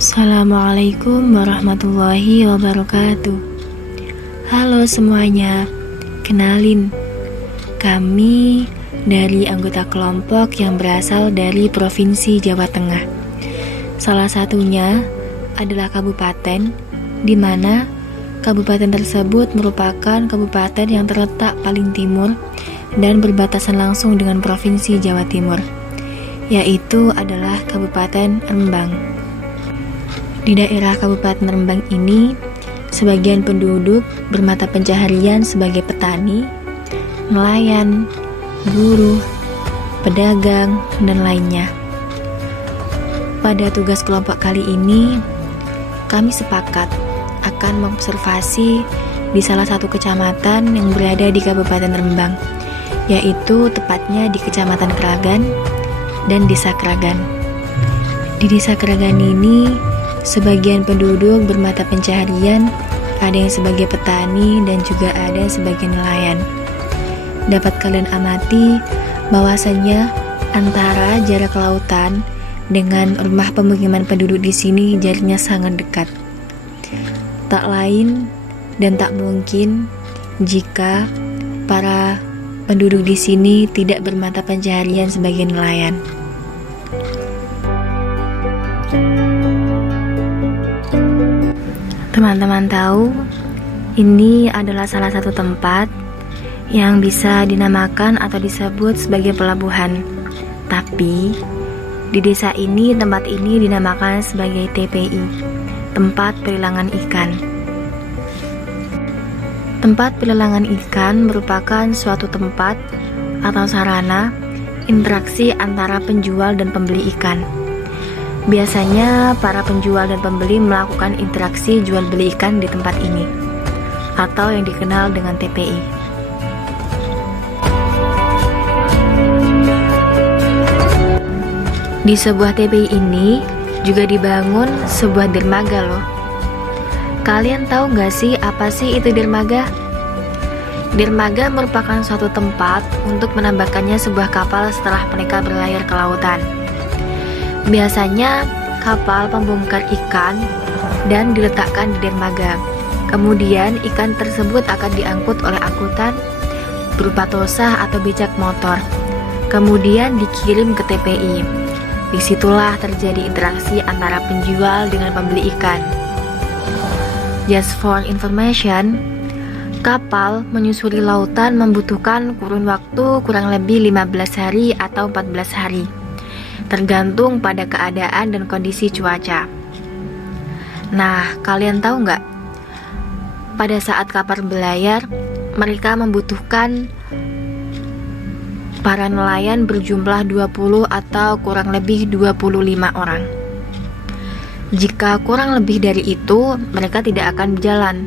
Assalamualaikum warahmatullahi wabarakatuh. Halo semuanya, kenalin, kami dari anggota kelompok yang berasal dari Provinsi Jawa Tengah. Salah satunya adalah kabupaten, di mana kabupaten tersebut merupakan kabupaten yang terletak paling timur dan berbatasan langsung dengan Provinsi Jawa Timur, yaitu adalah Kabupaten Rembang. Di daerah Kabupaten Rembang ini, sebagian penduduk bermata pencaharian sebagai petani, nelayan, buruh, pedagang, dan lainnya. Pada tugas kelompok kali ini, kami sepakat akan mengobservasi di salah satu kecamatan yang berada di Kabupaten Rembang, yaitu tepatnya di Kecamatan Kragan dan Desa Kragan. Di Desa Kragan ini, sebagian penduduk bermata pencaharian, ada yang sebagai petani dan juga ada yang sebagai nelayan. Dapat kalian amati bahwasannya antara jarak lautan dengan rumah pemukiman penduduk di sini jaraknya sangat dekat. Tak lain dan tak mungkin jika para penduduk di sini tidak bermata pencaharian sebagai nelayan. Teman-teman tahu, ini adalah salah satu tempat yang bisa dinamakan atau disebut sebagai pelabuhan. Tapi, di desa ini, tempat ini dinamakan sebagai TPI, tempat pelelangan ikan. Tempat pelelangan ikan merupakan suatu tempat atau sarana interaksi antara penjual dan pembeli ikan. Biasanya para penjual dan pembeli melakukan interaksi jual beli ikan di tempat ini, atau yang dikenal dengan TPI. Di sebuah TPI ini juga dibangun sebuah dermaga loh. Kalian tahu gak sih apa sih itu dermaga? Dermaga merupakan suatu tempat untuk menambahkannya sebuah kapal setelah mereka berlayar ke lautan. Biasanya kapal pembongkar ikan dan diletakkan di dermaga. Kemudian ikan tersebut akan diangkut oleh angkutan berupa tosah atau becak motor. Kemudian dikirim ke TPI. Disitulah terjadi interaksi antara penjual dengan pembeli ikan. Just for information, kapal menyusuri lautan membutuhkan kurun waktu kurang lebih 15 hari atau 14 hari. Tergantung pada keadaan dan kondisi cuaca. Nah, kalian tahu nggak? Pada saat kapal berlayar, mereka membutuhkan para nelayan berjumlah 20 atau kurang lebih 25 orang. Jika kurang lebih dari itu, mereka tidak akan berjalan.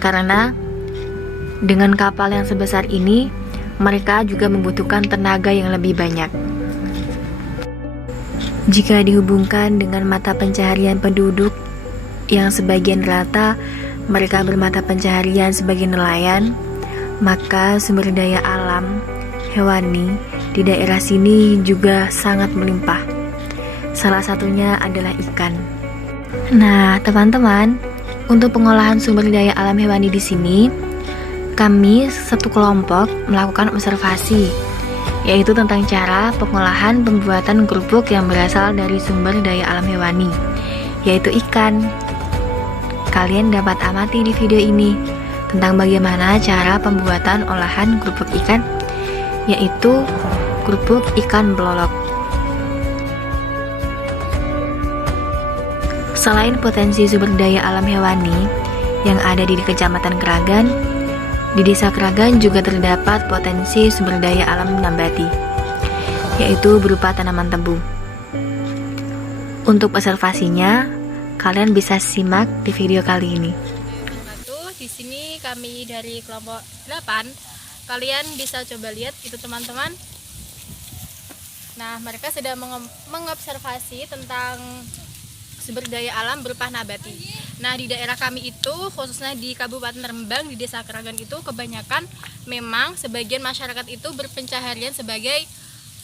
Karena dengan kapal yang sebesar ini, mereka juga membutuhkan tenaga yang lebih banyak. Jika dihubungkan dengan mata pencaharian penduduk yang sebagian rata mereka bermata pencaharian sebagai nelayan, maka sumber daya alam hewani di daerah sini juga sangat melimpah. Salah satunya adalah ikan. Nah, teman-teman, untuk pengolahan sumber daya alam hewani di sini, kami satu kelompok melakukan observasi, yaitu tentang cara pengolahan pembuatan kerupuk yang berasal dari sumber daya alam hewani, yaitu ikan. Kalian dapat amati di video ini tentang bagaimana cara pembuatan olahan kerupuk ikan, yaitu kerupuk ikan belolok. Selain potensi sumber daya alam hewani yang ada di Kecamatan Kragan, di Desa Kragan juga terdapat potensi sumber daya alam nabati, yaitu berupa tanaman tebu. Untuk observasinya, kalian bisa simak di video kali ini. Di sini kami dari kelompok 8, kalian bisa coba lihat itu teman-teman. Nah, mereka sedang mengobservasi tentang sumber daya alam berupa nabati. Nah, di daerah kami itu, khususnya di Kabupaten Rembang, di Desa Kragan itu, kebanyakan memang sebagian masyarakat itu berpencaharian sebagai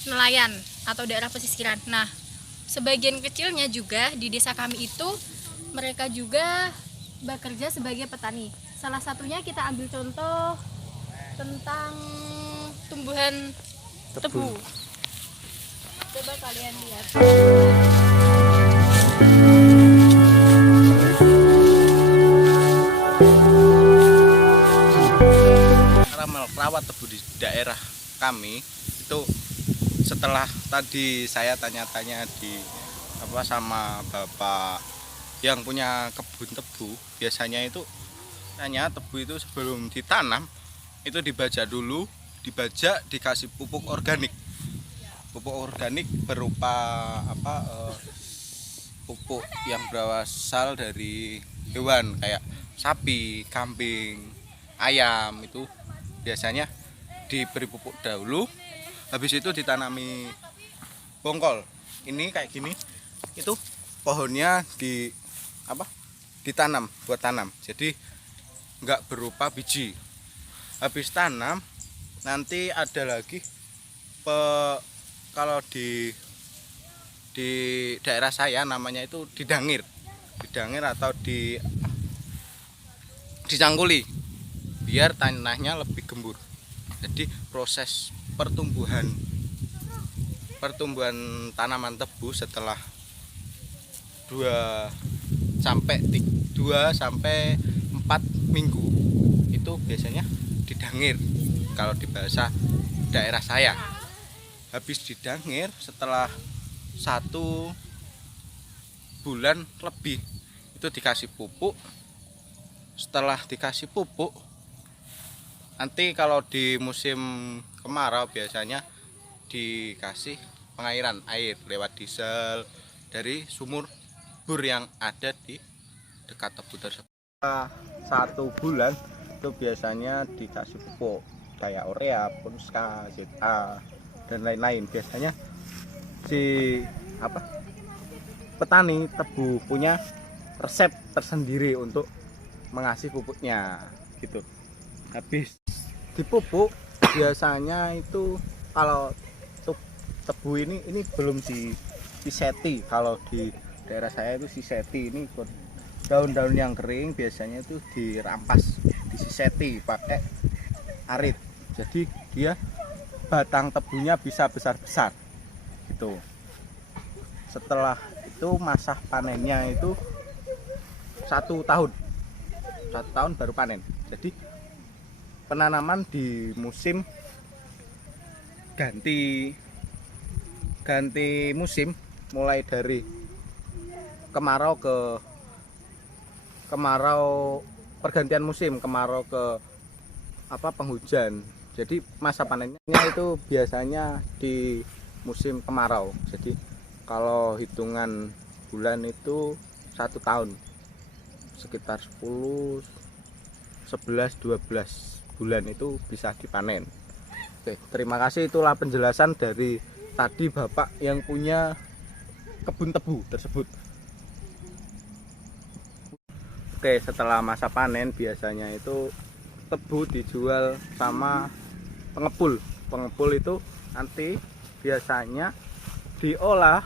nelayan atau daerah pesisiran. Nah, sebagian kecilnya juga di desa kami itu mereka juga bekerja sebagai petani. Salah satunya kita ambil contoh tentang tumbuhan tebu. Coba kalian lihat. Cara merawat tebu di daerah kami itu, setelah tadi saya tanya-tanya sama bapak yang punya kebun tebu, biasanya itu tanya tebu itu sebelum ditanam itu dibajak dulu, dikasih pupuk organik. Pupuk organik berupa pupuk yang berasal dari hewan kayak sapi, kambing, ayam. Itu biasanya diberi pupuk dahulu, habis itu ditanami bongkol. Ini kayak gini, itu pohonnya ditanam, buat tanam. Jadi enggak berupa biji. Habis tanam nanti ada lagi kalau di daerah saya namanya itu didangir atau dicangkuli biar tanahnya lebih gembur. Jadi proses pertumbuhan tanaman tebu setelah 2 sampai 4 minggu itu biasanya didangir kalau di bahasa daerah saya. Habis didangir setelah 1 bulan lebih itu dikasih pupuk. Setelah dikasih pupuk, nanti kalau di musim kemarau biasanya dikasih pengairan air lewat diesel dari sumur bor yang ada di dekat tebu tersebut. 1 bulan itu biasanya dikasih pupuk kayak urea, Ponska, ZA dan lain-lain. Biasanya si petani tebu punya resep tersendiri untuk mengasih pupuknya gitu. Habis dipupuk biasanya itu kalau tebu ini belum diseti. Kalau di daerah saya itu siseti, ini daun-daun yang kering biasanya itu dirampas, disiseti pakai arit. Jadi dia batang tebunya bisa besar-besar gitu. Setelah itu masa panennya itu 1 tahun baru panen. Jadi penanaman di musim ganti musim, mulai dari pergantian musim kemarau ke penghujan. Jadi masa panennya itu biasanya di musim kemarau. Jadi kalau hitungan bulan itu 1 tahun, sekitar 10, 11, 12 bulan itu bisa dipanen. Oke, terima kasih. Itulah penjelasan dari tadi bapak yang punya kebun tebu tersebut. Oke, setelah masa panen biasanya itu tebu dijual sama pengepul. Pengepul itu nanti biasanya diolah,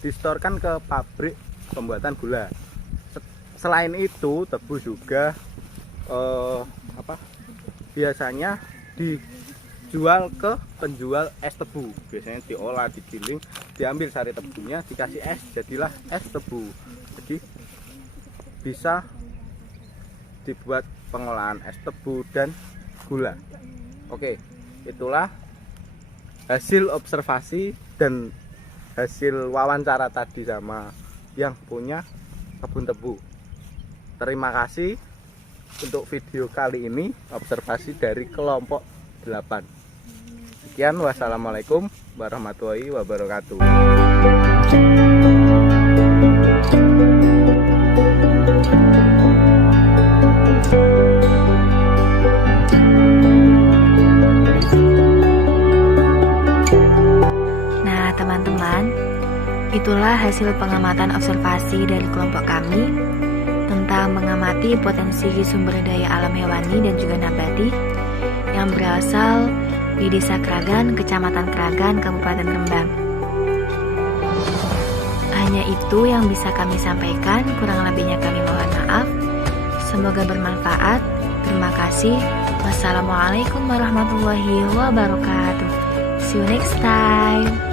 distorkan ke pabrik pembuatan gula. Selain itu tebu juga biasanya dijual ke penjual es tebu. Biasanya diolah, digiling, diambil sari tebunya, dikasih es, jadilah es tebu. Jadi bisa dibuat pengolahan es tebu dan gula. Oke, itulah hasil observasi dan hasil wawancara tadi sama yang punya kebun tebu. Terima kasih untuk video kali ini, observasi dari kelompok 8. Sekian, wassalamualaikum warahmatullahi wabarakatuh. Nah, teman-teman, itulah hasil pengamatan observasi dari kelompok kami tentang mengamati potensi sumber daya alam hewani dan juga nabati yang berasal di Desa Kragan, Kecamatan Kragan, Kabupaten Rembang. Hanya itu yang bisa kami sampaikan, kurang lebihnya kami mohon maaf. Semoga bermanfaat. Terima kasih. Wassalamualaikum warahmatullahi wabarakatuh. See you next time.